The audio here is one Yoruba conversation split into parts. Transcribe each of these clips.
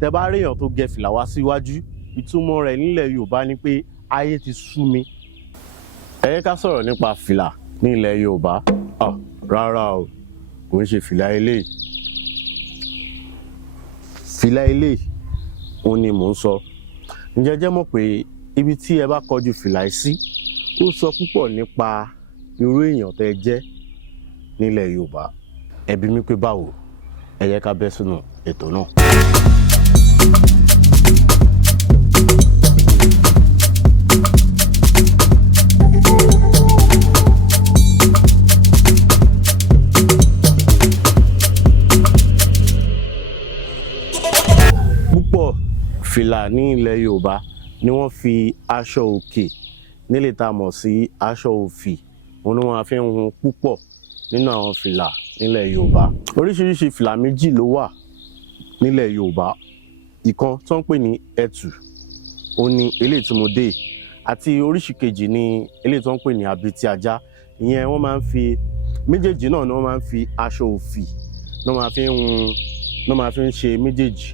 tẹ́ bá rí èèyàn tó gẹ fìlà wá síwájú ìtumọ̀ rẹ̀ nílẹ̀ Yorùbá ni pé ayé ti sú mi. Ẹ jẹ́ ká sọ̀rọ̀ nípa fìlà ní ilẹ̀ Yorùbá. Rárá o, kò ń ṣe fìlà eléyìí. Fìlà eléyìí òun ni mò ń sọ. Ǹjẹ́ jẹ́ mọ̀ pé ibi tí ẹ bá kọjú fìlà yìí sí ó sọ púpọ̀ nípa irú èèyàn tẹ́ jẹ́ nílẹ̀ Yorùbá. Ẹ bi mí pé báwo? Ẹ jẹ́ ká bẹ́ sínú ètò náà. Púpọ̀ fìlà ní ilẹ̀ Yorùbá ni wọ́n fi aṣọ òkè nílé tá a mọ̀ sí aṣọ òfì òun ni wọ́n fi ń hun púpọ̀ nínú àwọn fìlà nílẹ̀ Yorùbá. Oríṣiríṣi fìlà méjì ló wà nílẹ̀ Yorùbá. Ìkan tó ń pè ní ẹ̀tù òun ni eléyìí tí mo dé àti oríṣi kejì ni eléyìí tó ń pè ní abetí ajá. Ìyẹn wọ́n máa ń fi méjèèjì náà ni wọ́n máa ń fi aṣọ òfì náà máa fi ń hun náà máa fi ń ṣe méjèèjì.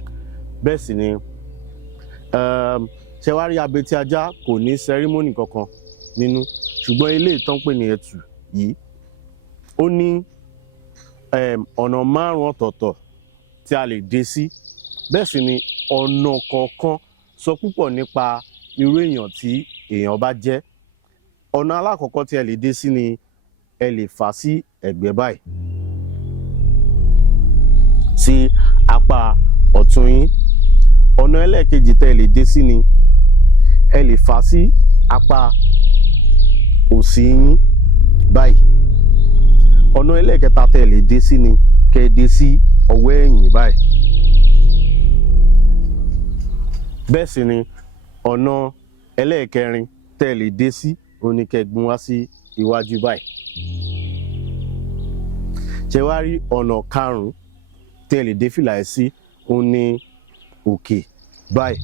Bẹ́ẹ̀ sì ni ṣé wá rí abetí ajá kò ní ceremony kankan nínú, ṣùgbọ́n eléyìí tó ń pè ní ẹ̀tù yìí ó ní ọ̀nà 5 ọ̀tọ̀ọ̀tọ̀ tí a lè dé sí. Bẹ́ẹ̀ sì ni ọ̀nà kọ̀ọ̀kan sọ púpọ̀ nípa irú èèyàn tí èèyàn bá jẹ́. Ọ̀nà alákọ̀ọ́kọ́ tí ẹ lè dé sí ni ẹ lè fà sí ẹ̀gbẹ́ báyìí sí apá ọ̀tún yín. Ọ̀nà ẹlẹ́ẹ̀kejì tẹ́ ẹ lè dé sí ni ẹ lè fà sí apá òsì yín báyìí. Ọ̀nà ẹlẹ́ẹ̀kẹta tẹ́ ẹ lè dé sí ni kẹ́ ẹ dé sí ọwọ́ ẹ̀yìn báyìí. Bẹ́ẹ̀ sì ni ọ̀nà ẹlẹ́ẹ̀kẹrin tẹ́ ẹ lè dé sí òun ni kẹ́ ẹ gún wá sí iwájú báyìí. Ṣé wá rí ọ̀nà 5 tẹ́ ẹ lè dé fìlà ẹ̀ sí òun ni òkè báyìí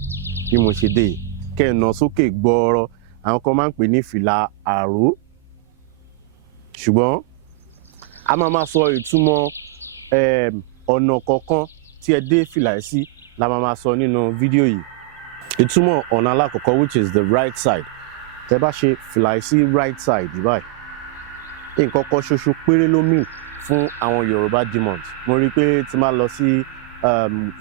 bí mo ṣe dé yìí. Kẹ́ ẹ nà sókè gbọ́ọ̀rọ̀. Àwọn kan máa ń pè ní fìlà àró, ṣùgbọ́n a máa sọ ìtumọ̀ ọ̀nà kọ̀ọ̀kan tí ẹ dé fìlà ẹ̀ sí la máa sọ nínú fídíò yìí. Ìtumọ̀ ọ̀nà alákọ̀ọ́kọ́ which is the right side. Tẹ́ bá ṣe fìlà ẹ̀ sí right side báyìí, nǹkan kan ṣoṣo péré ló mì fún àwọn Yorùbá demons. Mo rí i pé tí máa lọ sí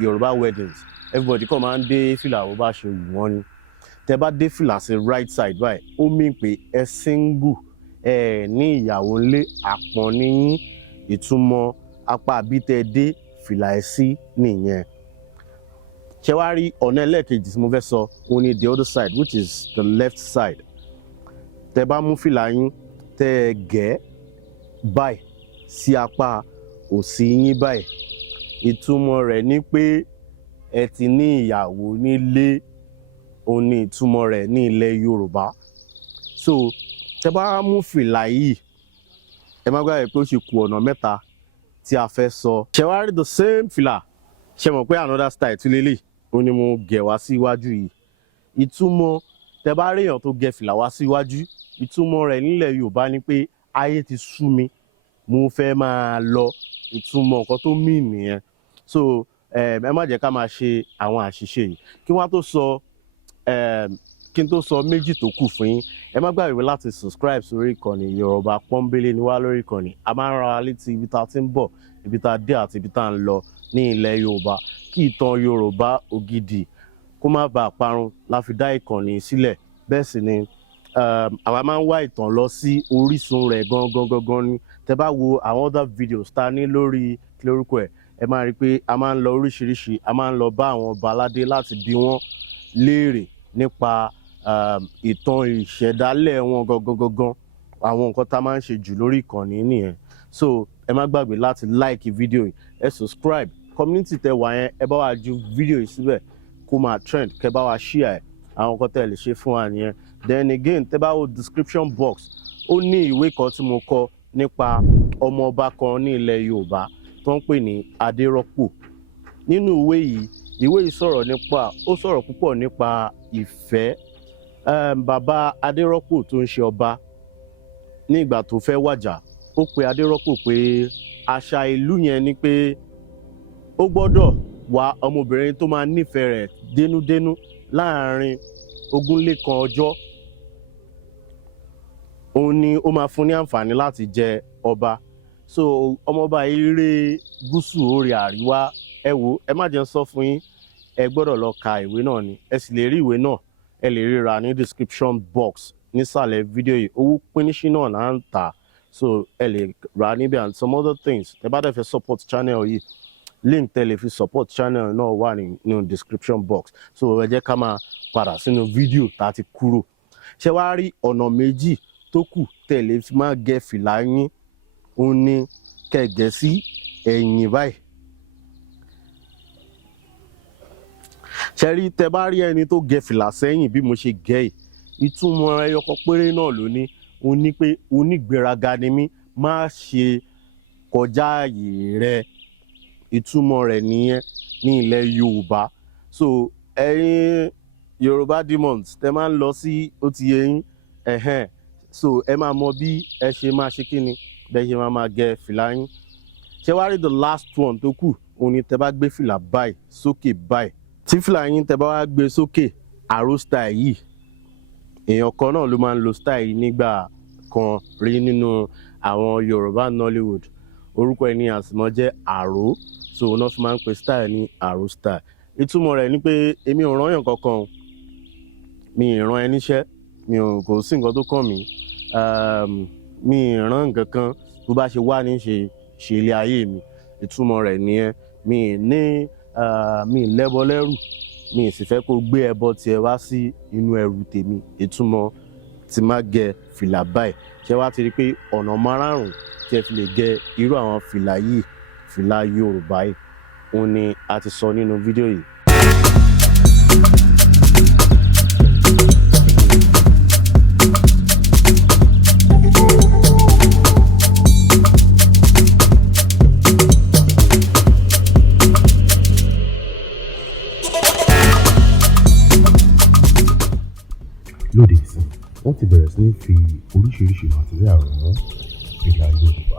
Yorùbá weddings everybody kàn máa ń dé fìlà bó bá ṣe wù wọ́n ni. Tẹ́ bá dé fìlà sí right side báyìí ó mì pé ẹ single ní ìyàwó ńlé àpọ́n níyín. Ìtumọ̀ apá àbí tẹ́ dé fìlà ẹ̀ sí nìyẹn. Ṣé wá rí ọ̀nà ẹlẹ́ẹ̀kejì tí mo fẹ́ sọ òun ni the other side which is the left side. Tẹ́ bá mú fìlà yín tẹ́ ẹ gẹ̀ báyìí sí apá òsì yín báyìí. Ìtumọ̀ rẹ̀ ni pé ẹ ti ní ìyàwó nílé. Òun ni ìtumọ̀ rẹ̀ ní ilẹ̀ Yorùbá. So tẹ́ bá mú fìlà yìí ẹ má gbàgbé pé ó ṣe kù ọ̀nà 3 tí a fẹ́ sọ. Ṣé wá rí the same fìlà? Ṣé mọ̀ pé another style tún lélẹ̀ òun ni mo gẹ̀ wá síwájú yìí. Ìtumọ̀ tẹ́ bá rí èèyàn tó gẹ fìlà wá síwájú ìtumọ̀ rẹ̀ nílẹ̀ Yorùbá ni pé ayé ti sú mi, mo fẹ́ máa lọ. Ìtumọ̀ nǹkan tó mean nìyẹn. So ẹ má jẹ́ ká máa ṣe àwọn àṣìṣe yìí. Kí n tó sọ méjì tó kù fún yín, ẹ má gbàgbé láti subscribe sórí ìkànnì Yorùbá Pọ́nbélé ni wá lórí ìkànnì. A máa ń rán wa létí ibi tá a ti ń bọ̀, ibi tá a dé àti ibi tá a ń lọ ní ilẹ̀ Yorùbá. Kí ìtàn Yorùbá ògidì kó má bàa parun la fi dá ìkànnì sílẹ̀. Bẹ́ẹ̀ sì ni àwa máa ń wá ìtàn lọ sí orísun rẹ̀ gangan ni. Tẹ́ bá wo àwọn other videos tá a ní lórí kí lórúkọ ẹ̀, ẹ máa rí i pé a máa ń lọ oríṣiríṣi. A máa ń lọ bá àwọn ọba aládé láti bi wọ́n léèrè nípa ìtàn ìṣẹ̀dálẹ̀ wọn gangan. Àwọn nǹkan tá a máa ń ṣe jù lórí ìkànnì nìyẹn. So ẹ má gbàgbé láti like fídíò yìí, ẹ subscribe. Community tẹ́ wà yẹn ẹ bá wa ju fídíò yìí síbẹ̀ kó máa trend, kẹ́ bá wa share ẹ̀. Àwọn nǹkan tẹ́ lè ṣe fún wa nìyẹn. Then again tẹ́ bá wo description box ó ní ìwé kan tí mo kọ nípa ọmọ ọba kan ní ilẹ̀ Yorùbá tó ń pè ní Adérọ́pò. Nínú ìwé yìí sọ̀rọ̀ púpọ̀ nípa ìfẹ́. Bàbá Adérọ́pò tó ń ṣe ọba ní ìgbà tó fẹ́ wàjà ó pe Adérọ́pò pé àṣà ìlú yẹn ni pé ó gbọ́dọ̀ wá ọmọbìnrin tó máa nífẹ̀ẹ́ rẹ̀ dénúdénú láàrin ogúnlékan ọjọ́, òun ni ó máa fún ní àǹfààní láti jẹ ọba. So ọmọọba eré gúúsù orí àríwá, ẹ wò ẹ má jẹ́ ń sọ fún yín, ẹ gbọ́dọ̀ lọ ka ìwé náà ni. Ẹ sì lè rí ìwé náà, ẹ lè ríra ní description box nísàlẹ̀ fídíò yìí. Owó píníṣí náà là ń tà, so ẹ lè rà níbẹ̀ and some other things. Ẹ bá dẹ̀ fẹ́ support channel yìí, link tẹ́ lè fi support channel náà wà nínú description box. So ẹ jẹ́ ká máa padà sínú fídíò tá a ti kúrò. Ṣé wàá rí ọ̀nà méjì tó kù tẹ́ lè fi máa gẹ fìlà yín, òun ni kẹ́ gẹ̀ sí ẹ̀yìn báyìí. Ṣé rí tẹ́ bá rí ẹni tó gẹ fìlà sẹ́yìn bí mo ṣe gẹ̀ yìí, ìtumọ̀ ẹyọkọ péré náà ló ní, ó ní pé onígbéraga ni mí, má ṣe kọjá ààyè rẹ. Ìtumọ̀ rẹ̀ nìyẹn ní ilẹ̀ Yorùbá. So ẹ̀yin Yorùbá demons tẹ́ máa ń lọ sí ó ti yé yín, so ẹ máa mọ bí ẹ ṣe máa ṣe kíni, bẹ́ẹ̀ ṣe máa gẹ fìlà yín. Ṣé wàá rí the last one tó kù, òun ni tẹ́ bá gbé fìlà báyìí sókè báyìí. Tí fìlà yín tẹ́ bá wá gbé sókè àrò style yìí, èèyàn kan náà ló máa ń lo style yìí nígbà kan rí nínú àwọn Yorùbá Nollywood. Orúkọ ẹni àsìmọ́ jẹ́ àrò, so òun náà fi máa ń pe style ní àrò style. Ìtumọ̀ rẹ̀ ni pé èmi ò rán yàn kankan, mi ì rán ẹni iṣẹ́, kò sí nǹkan tó kàn mí, mi ì rán nǹkan kan, tó bá ṣe wá ní ṣe ilé ayé mi. Ìtumọ̀ rẹ̀ nìyẹn. Mi ì lẹ́bọ lẹ́rù, mi ì sì fẹ́ kó gbé ẹbọ tiẹ̀ wá sí inú ẹrù tèmi. Ìtumọ̀ tí má gẹ fìlà báyìí. Ṣé wàá ti rí pé ọ̀nà márùn-ún tí ẹ fi lè gẹ irú àwọn fìlà yìí, fìlà Yorùbá yìí, òun ni a ti sọ nínú fídíò yìí. Lóde ìsìn, wọ́n ti bẹ̀rẹ̀ sí ní fi oríṣiríṣi màtíríà rán fìlà Yorùbá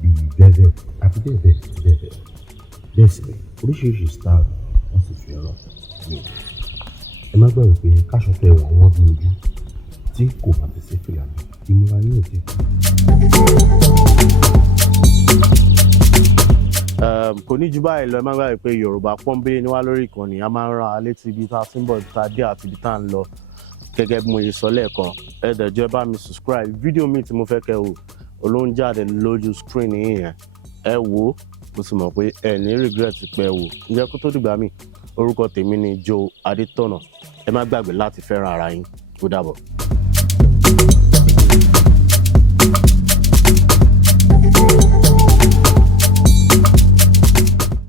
bíi velvet àti bẹ́ẹ̀ bẹ́ẹ̀. Bẹ́ẹ̀ sì ni oríṣiríṣi style wọ́n sì fi rán ní. Ẹ má gbàgbé pé káṣọ tẹ wọ́n bí ojú tí kò bá ti sí fìlà náà, ìmúra yóò dé. Kò ní jù báyìí lọ. Ẹ má gbàgbé pé Yorùbá pọ́nbélé ni wá lórí ìkànnì. A máa ń rán alẹ́ ti ibi tá a ti ń bọ̀, tá a dé àti ibi tá a ń lọ. Gẹ́gẹ́ bí mo ṣe sọ lẹ́ẹ̀kan, ẹ dẹ̀jọ́ bá mi subscribe. Fídíò mi tí mo fẹ́ kẹ́ wò olóhùn jáde lójú screen yẹn, ẹ wò ó, mo sì mọ̀ pé ẹ ní regret pé ẹ wò. Ǹjẹ́ kó tó dìgbà mí, orúkọ tèmi ni Joe Adétọ̀nà. Ẹ má gbàgbé láti fẹ́ràn ara yín. Ó dàbọ̀.